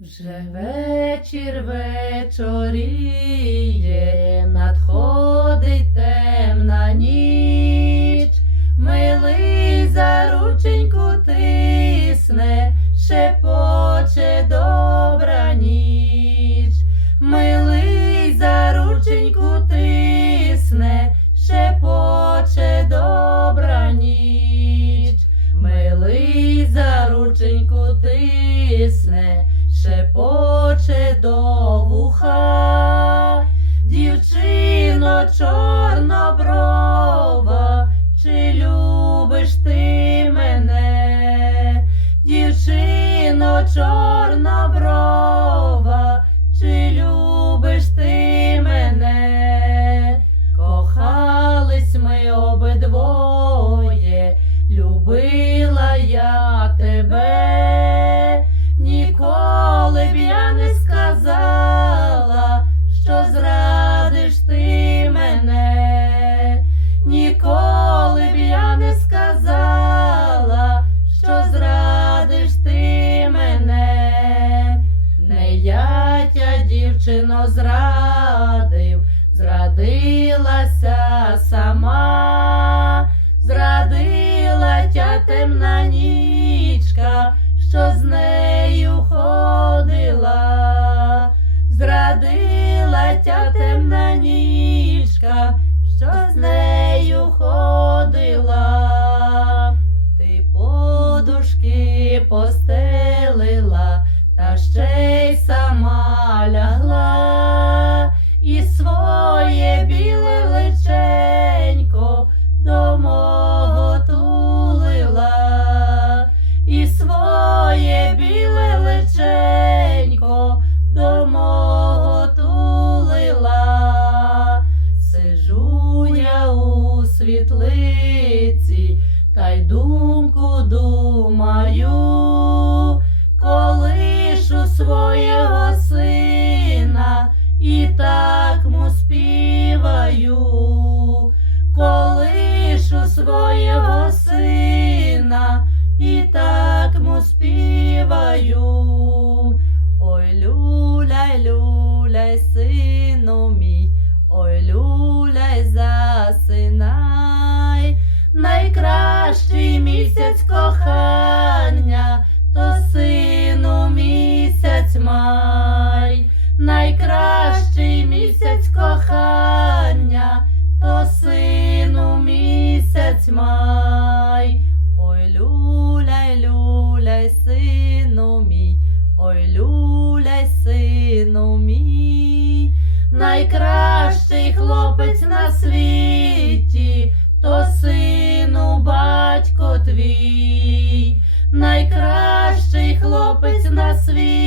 Вже вечір вечоріє, надходить темна ніч, милий за рученьку тисне, шепоче добра ніч, милий за рученьку до вуха, дівчино чорноброва, чи любиш ти мене, дівчино чорноброва, чи любиш ти мене, кохались ми обидвоє, любила я тебе, дівчино зрадив, зрадилася сама, зрадила тя темна нічка, що з нею ходила, зрадила тя темна нічка, що з нею ходила, ти подушки постелила, та ще й сама лягла, свого сина і так му співаю, колишу свого сина і так му співаю. Ой, люляй, люляй, сину мій, ой, люляй, засинай, найкращий місяць кохання, місяць кохання, то сину місяць май. Ой, люляй, люляй, сину мій, ой, люляй, сину мій, найкращий хлопець на світі, то сину батько твій, найкращий хлопець на світі,